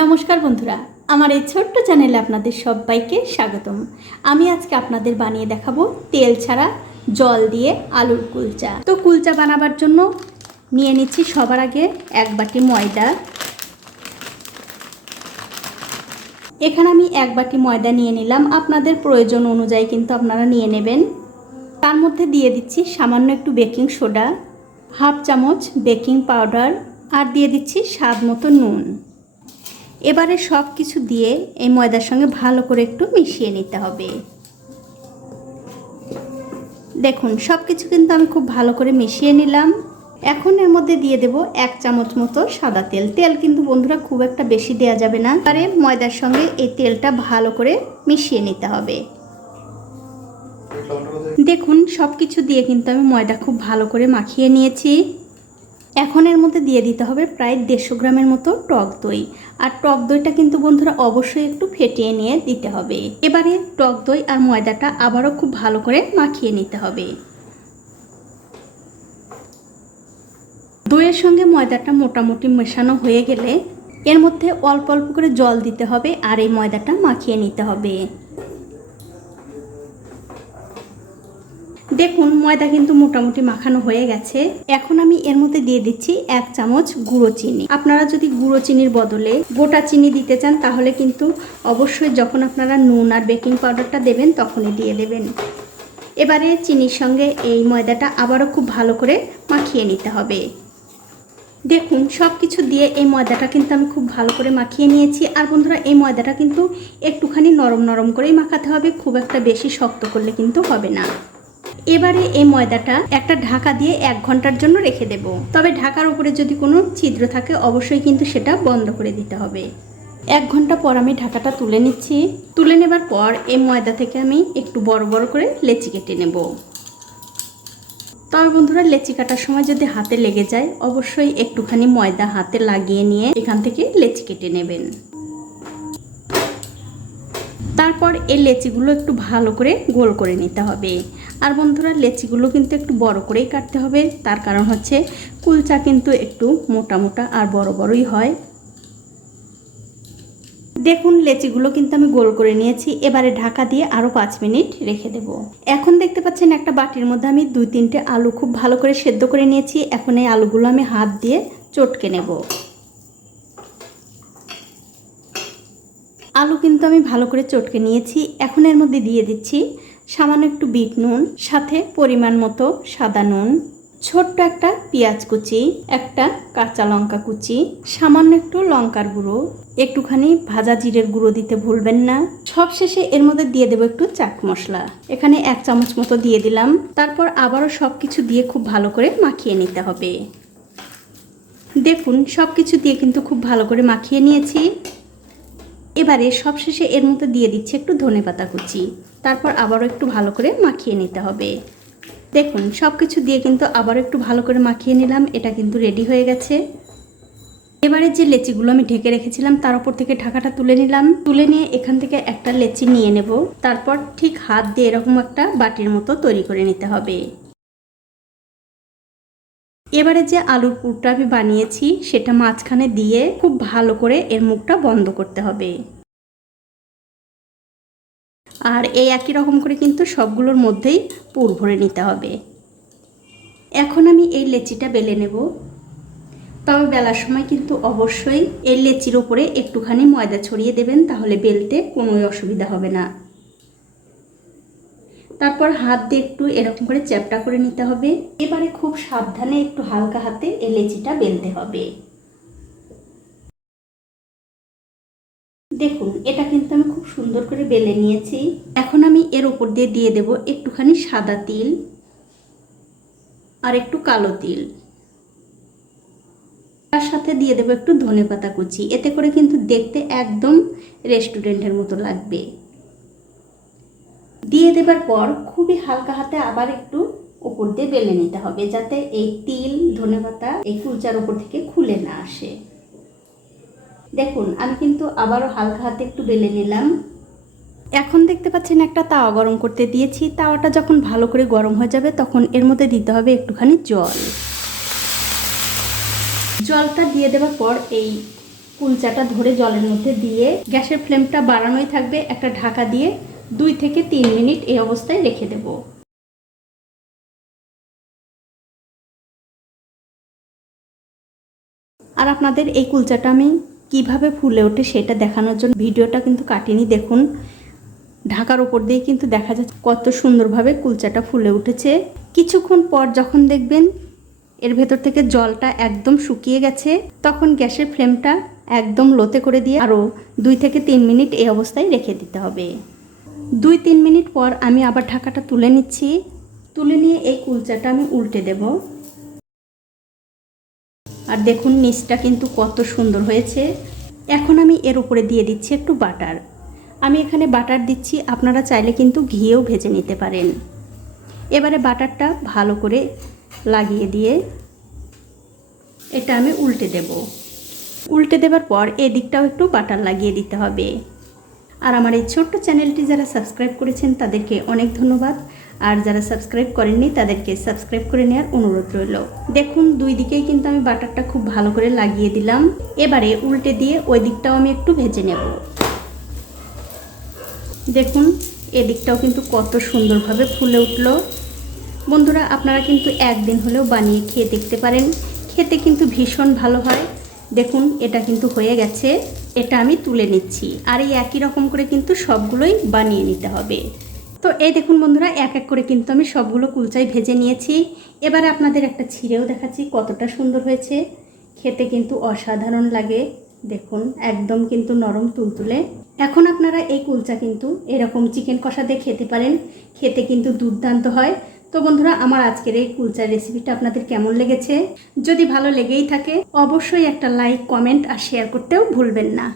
নমস্কার বন্ধুরা, আমার এই ছোট্ট চ্যানেলে আপনাদের সবাইকে স্বাগতম। আমি আজকে আপনাদের বানিয়ে দেখাবো তেল ছাড়া জল দিয়ে আলুর কুলচা। তো কুলচা বানাবার জন্য নিয়ে নিচ্ছি সবার আগে এক বাটি ময়দা। এখানে আমি এক বাটি ময়দা নিয়ে নিলাম। আপনাদের প্রয়োজন অনুযায়ী কিন্তু আপনারা নিয়ে নেবেন। তার মধ্যে দিয়ে দিচ্ছি সামান্য একটু বেকিং সোডা, হাফ চামচ বেকিং পাউডার আর দিয়ে দিচ্ছি স্বাদ মতো নুন। এবারে সব কিছু দিয়ে এই ময়দার সঙ্গে ভালো করে একটু মিশিয়ে নিতে হবে। দেখুন, সব কিছু কিন্তু আমি খুব ভালো করে মিশিয়ে নিলাম। এখন এর মধ্যে দিয়ে দেব এক চামচ মতো সাদা তেল। তেল কিন্তু বন্ধুরা খুব একটা বেশি দেওয়া যাবে না। এবারে ময়দার সঙ্গে এই তেলটা ভালো করে মিশিয়ে নিতে হবে। দেখুন, সব কিছু দিয়ে কিন্তু আমি ময়দা খুব ভালো করে মাখিয়ে নিয়েছি। এখন এর মধ্যে দিয়ে দিতে হবে প্রায় দেড়শো গ্রামের মতো টক দই। আর টক দইটা কিন্তু বন্ধুরা অবশ্যই একটু ফেটিয়ে নিয়ে দিতে হবে। এবারে টক দই আর ময়দাটা আবারও খুব ভালো করে মাখিয়ে নিতে হবে। দইয়ের সঙ্গে ময়দাটা মোটামুটি মেশানো হয়ে গেলে এর মধ্যে অল্প অল্প করে জল দিতে হবে আর এই ময়দাটা মাখিয়ে নিতে হবে। দেখুন, ময়দা কিন্তু মোটামুটি মাখানো হয়ে গেছে। এখন আমি এর মধ্যে দিয়ে দিচ্ছি এক চামচ গুঁড়ো চিনি। আপনারা যদি গুঁড়ো চিনির বদলে গোটা চিনি দিতে চান, তাহলে কিন্তু অবশ্যই যখন আপনারা নুন আর বেকিং পাউডারটা দেবেন, তখনই দিয়ে দেবেন। এবারে চিনির সঙ্গে এই ময়দাটা আবারও খুব ভালো করে মাখিয়ে নিতে হবে। দেখুন সব কিছু দিয়ে এই ময়দাটা কিন্তু আমি খুব ভালো করে মাখিয়ে নিয়েছি। আর বন্ধুরা, এই ময়দাটা কিন্তু একটুখানি নরম নরম করেই মাখাতে হবে, খুব একটা বেশি শক্ত করলে কিন্তু হবে না। এবারে এই ময়দাটা একটা ঢাকা দিয়ে এক ঘণ্টার জন্য রেখে দেব। তবে ঢাকার উপরে যদি কোনো ছিদ্র থাকে, অবশ্যই কিন্তু সেটা বন্ধ করে দিতে হবে। এক ঘণ্টা পর আমি ঢাকাটা তুলে নিচ্ছি। তুলে নেবার পর এই ময়দা থেকে আমি একটু বড় বড় করে লেচি কেটে নেব। তবে বন্ধুরা, লেচি কাটার সময় যদি হাতে লেগে যায়, অবশ্যই একটুখানি ময়দা হাতে লাগিয়ে নিয়ে এখান থেকে লেচি কেটে নেবেন। তারপর এই লেচিগুলো একটু ভালো করে গোল করে নিতে হবে। আর বন্ধুরা, লেচিগুলো কিন্তু একটু বড় করেই কাটতে হবে। তার কারণ হচ্ছে কুলচা কিন্তু একটু মোটা মোটা আর বড় বড়ই হয়। দেখুন, লেচিগুলো কিন্তু আমি গোল করে নিয়েছি। এবারে ঢাকা দিয়ে আরও পাঁচ মিনিট রেখে দেব। এখন দেখতে পাচ্ছেন একটা বাটির মধ্যে আমি দুই তিনটে আলু খুব ভালো করে সেদ্ধ করে নিয়েছি। এখন এই আলুগুলো আমি হাত দিয়ে চটকে নেব। আলু কিন্তু আমি ভালো করে চটকে নিয়েছি। এখন এর মধ্যে দিয়ে দিচ্ছি সামান্য একটু বিট নুন, সাথে পরিমাণ মতো সাদা নুন, ছোট্ট একটা পেঁয়াজ কুচি, একটা কাঁচা লঙ্কা কুচি, সামান্য একটু লঙ্কার গুঁড়ো, একটুখানি ভাজা জিরের গুঁড়ো দিতে ভুলবেন না। সব শেষে এর মধ্যে দিয়ে দেবো একটু চাট মশলা। এখানে এক চামচ মতো দিয়ে দিলাম। তারপর আবারও সব কিছু দিয়ে খুব ভালো করে মাখিয়ে নিতে হবে। দেখুন সব কিছু দিয়ে কিন্তু খুব ভালো করে মাখিয়ে নিয়েছি। এবারে সবশেষে এর মধ্যে দিয়ে দিচ্ছি একটু ধনে পাতা কুচি। তারপর আবারও একটু ভালো করে মাখিয়ে নিতে হবে। দেখুন সব কিছু দিয়ে কিন্তু আবারও একটু ভালো করে মাখিয়ে নিলাম, এটা কিন্তু রেডি হয়ে গেছে। এবারে যে লেচিগুলো আমি ঢেকে রেখেছিলাম, তার উপর থেকে ঢাকাটা তুলে নিলাম। তুলে নিয়ে এখান থেকে একটা লেচি নিয়ে নেব। তারপর ঠিক হাত দিয়ে এরকম একটা বাটির মতো তৈরি করে নিতে হবে। এবারে যে আলুর পুরটা আমি বানিয়েছি, সেটা মাঝখানে দিয়ে খুব ভালো করে এর মুখটা বন্ধ করতে হবে। আর এই একই রকম করে কিন্তু সবগুলোর মধ্যেই পুর ভরে নিতে হবে। এখন আমি এই লেচিটা বেলে নেব। তবে বেলার সময় কিন্তু অবশ্যই এই লেচির ওপরে একটুখানি ময়দা ছড়িয়ে দেবেন, তাহলে বেলতে কোনোই অসুবিধা হবে না। তারপর হাত দিয়ে একটু এরকম করে চ্যাপটা করে নিতে হবে। এবারে খুব সাবধানে একটু হালকা হাতে এই লেচিটা বেলতে হবে। দেখুন, এটা কিন্তু আমি খুব সুন্দর করে বেলে নিয়েছি। এখন আমি এর উপর দিয়ে দিয়ে দেব একটুখানি সাদা তিল আর একটু কালো তিল। তার সাথে দিয়ে দেবো একটু ধনে পাতা কুচি। এতে করে কিন্তু দেখতে একদম রেস্টুরেন্টের মতো লাগবে। দিয়ে দেবার পর খুবই হালকা হাতে আবার একটু উপর দিয়ে বেলে নিতে হবে, যাতে এই তিল ধনেপাতা এই কুলচার উপর থেকে খুলে না আসে। দেখুন, আমি কিন্তু আবারও হালকা হাতে একটু বেলে নিলাম। এখন দেখতে পাচ্ছেন একটা তাওয়া গরম করতে দিয়েছি। তাওয়াটা যখন ভালো করে গরম হয়ে যাবে, তখন এর মধ্যে দিতে হবে একটুখানি জল। জলটা দিয়ে দেওয়ার পর এই কুলচাটা ধরে জলের মধ্যে দিয়ে গ্যাসের ফ্লেমটা বাড়ানোই থাকবে। একটা ঢাকা দিয়ে দুই থেকে তিন মিনিট এই অবস্থায় রেখে দেব। আর আপনাদের এই কুলচাটা আমি কীভাবে ফুলে ওঠে সেটা দেখানোর জন্য ভিডিওটা কিন্তু কাটিনি। দেখুন, ঢাকার ওপর দিয়ে কিন্তু দেখা যাচ্ছে কত সুন্দরভাবে কুলচাটা ফুলে উঠেছে। কিছুক্ষণ পর যখন দেখবেন এর ভেতর থেকে জলটা একদম শুকিয়ে গেছে, তখন গ্যাসের ফ্লেমটা একদম লোতে করে দিয়ে আরও দুই থেকে তিন মিনিট এই অবস্থায় রেখে দিতে হবে। দুই তিন মিনিট পর আমি আবার ঢাকাটা তুলে নিচ্ছি। তুলে নিয়ে এই কুলচাটা আমি উল্টে দেব। আর দেখুন, নিচটা কিন্তু কত সুন্দর হয়েছে। এখন আমি এর উপরে দিয়ে দিচ্ছি একটু বাটার। আমি এখানে বাটার দিচ্ছি, আপনারা চাইলে কিন্তু ঘিয়েও ভেজে নিতে পারেন। এবারে বাটারটা ভালো করে লাগিয়ে দিয়ে এটা আমি উল্টে দেব। উল্টে দেবার পর এদিকটাও একটু বাটার লাগিয়ে দিতে হবে। আর আমার এই ছোট্ট চ্যানেলটি যারা সাবস্ক্রাইব করেছেন তাদেরকে অনেক ধন্যবাদ। আর যারা সাবস্ক্রাইব করেননি তাদেরকে সাবস্ক্রাইব করে নেওয়ার অনুরোধ রইল। দেখুন, দুই দিকেই কিন্তু আমি বাটারটা খুব ভালো করে লাগিয়ে দিলাম। এবারে উল্টে দিয়ে ওই দিকটাও আমি একটু ভেজে নেব। দেখুন এদিকটাও কিন্তু কত সুন্দরভাবে ফুলে উঠল। বন্ধুরা, আপনারা কিন্তু একদিন হলেও বানিয়ে খেয়ে দেখতে পারেন। খেতে কিন্তু ভীষণ ভালো হয়। দেখুন, এটা কিন্তু হয়ে গেছে। এটা আমি তুলে নিচ্ছি। আর এই একই রকম করে কিন্তু সবগুলোই বানিয়ে নিতে হবে। তো এই দেখুন বন্ধুরা, এক এক করে কিন্তু আমি সবগুলো কুলচাই ভেজে নিয়েছি। এবারে আপনাদের একটা ছিঁড়েও দেখাচ্ছি কতটা সুন্দর হয়েছে। খেতে কিন্তু অসাধারণ লাগে। দেখুন, একদম কিন্তু নরম তুলতুলে। এখন আপনারা এই কুলচা কিন্তু এরকম চিকেন কষা দিয়ে খেতে পারেন। খেতে কিন্তু দুর্দান্ত হয়। তো বন্ধুরা, আমার আজকের এই কুলচার রেসিপিটা আপনাদের কেমন লেগেছে? যদি ভালো লেগেই থাকে, অবশ্যই একটা লাইক কমেন্ট আর শেয়ার করতেও ভুলবেন না।